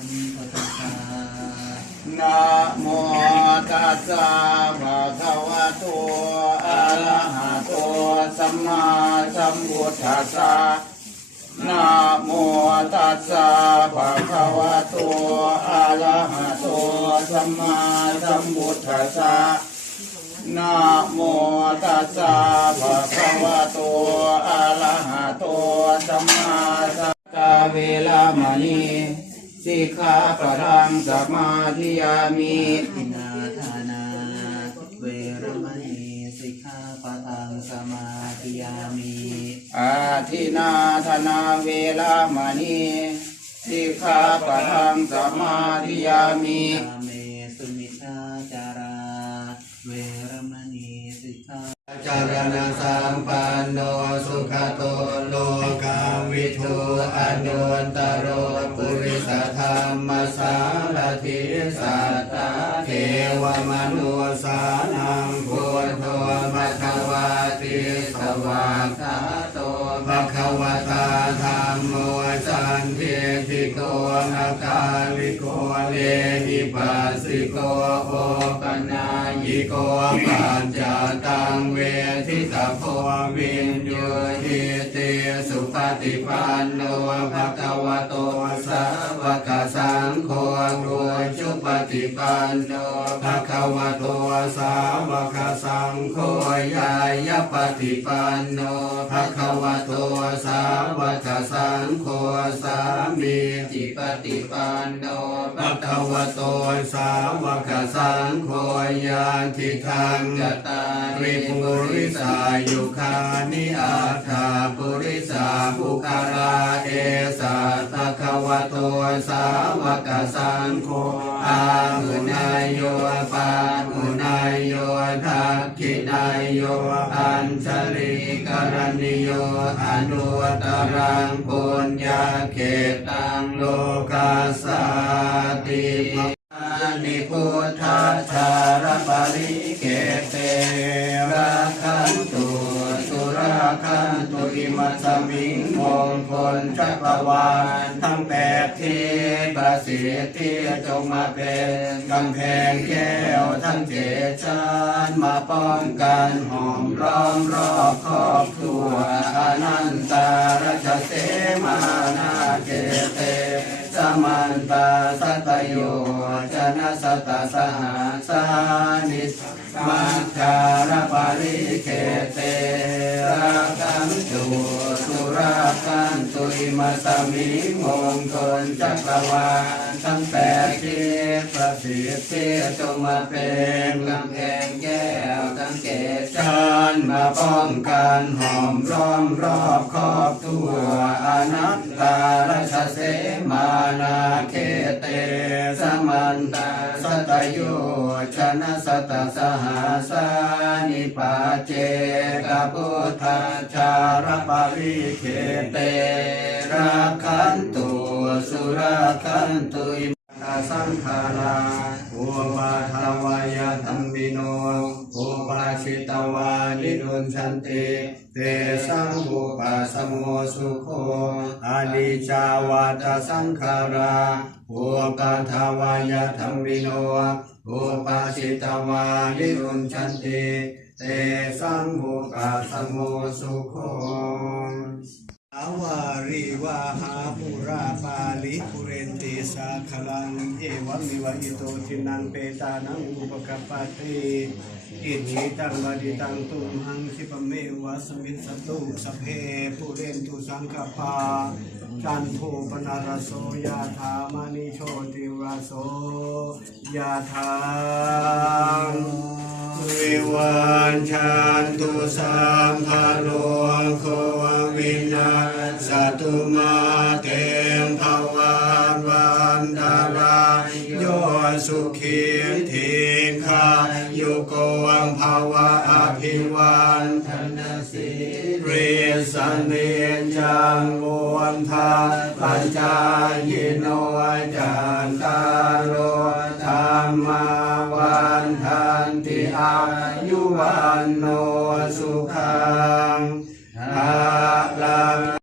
มพุทธัสสะนะโมตัสสะภะคะวะโตอะระหะโตสัมมาสัมพุทธัสสะนะโมตัสสะภะคะวะโตอะระหะโตสัมมาสัมพุทธัสสะนะโมตัสสะภะคะวะโตอะระหะโตสัมมาสัมกาเวลามณี สิกขาปะทังสมาธิยามิทินนาทานาเวรมณีสิกขาปะทังสมาธิยามิอาทินาธนาเวลามณีสิกขาปะทังสมาธิยามิกาเมสุมิชาจาราเวรมณีสิกขาจารณสัมปันโนสุขโตโลกาวิทูอนุนต นุสานังพุ ติโกนาคาลิโกเลหิปัสสิโกโอปนายิโกปัญจตังเวทิตาโพวินโยทิเตสุปฏิปันโนภะคะวะโตสาวกสังโฆโดยจุปฏิปันโนภะคะวะโตสาวกสังโฆยายาปฏิปันโนภะคะวะโตสาวกสังโฆสามีจิปฏิปันโนภะคะวะโตสาวกสังโฆยานทิทังจตาริปุริสายุคานิอาถาปุริสาภุคาราเอสาภะคะวะโตสาวกสังโฆอาหุนายโยปาหุนายโยทักข นายโยอัญชลิกรณิโยอนุตรังปุญญาเขตังโลกาสาติานิพุทธาชารปริเกเตระคันตุสุระคันตุอิมัสสมิงมง จักรวาลทั้งแปดที่ประสิทธิจงมาเป็นกำแพงแก้วทั้งเจดชั้นมาป้องกันหอมร้อมรอบครอบครัวอนันตาราชเสมานาเกเตสมันตาสัตโยชนะสตาสหาสานิสมัจจารปาริเคเตระคันตุ สันตุอิมาสมิมงคลจักรวาลทั้งแปดทิศประสิทธิจงมาเป็นลำแพงแก้วทั้งเกศชันมาป้องกันหอมร้อมรอบครอบทั่วอนัตตาราชเสมานาเขเต สมันตาสตโยชนะสตสหาสานิปาเจกพุทธาชารปาริเขเตราคันตุสุราคันตุอิอาสังขาราอุปาทวายธรรมิโนอุปาชิตวานิรุนชันติเตสังอุปาสโมสุโคอานิจาวาตสังขาราอุปาทวายธรรมิโนอุปาชิตวานิรุนชันติเตสังอุปาสโมสุโคอาวาริวาหาปุราปาลิปุเรนติสาคลังเอวังนิวะอิโตทินังเปตานังอุปกปปติอิจิตังวดิตังตุมหังคิปเมวะสมิสตุสเพ เรนตุสังกปา จันโทปนารโสยาธามณิโชติวาโสยาธาวิวันชันตุสัมภะโลโควินาสตุมาเตมภวันวันดาราโยสุขีทิคาโยโกวังภาวะอภิวันธนสิ ริสันเนจังวนทาปัญจายโนจันตาโลธรรมาวันทันติอายุวันโนสุขัง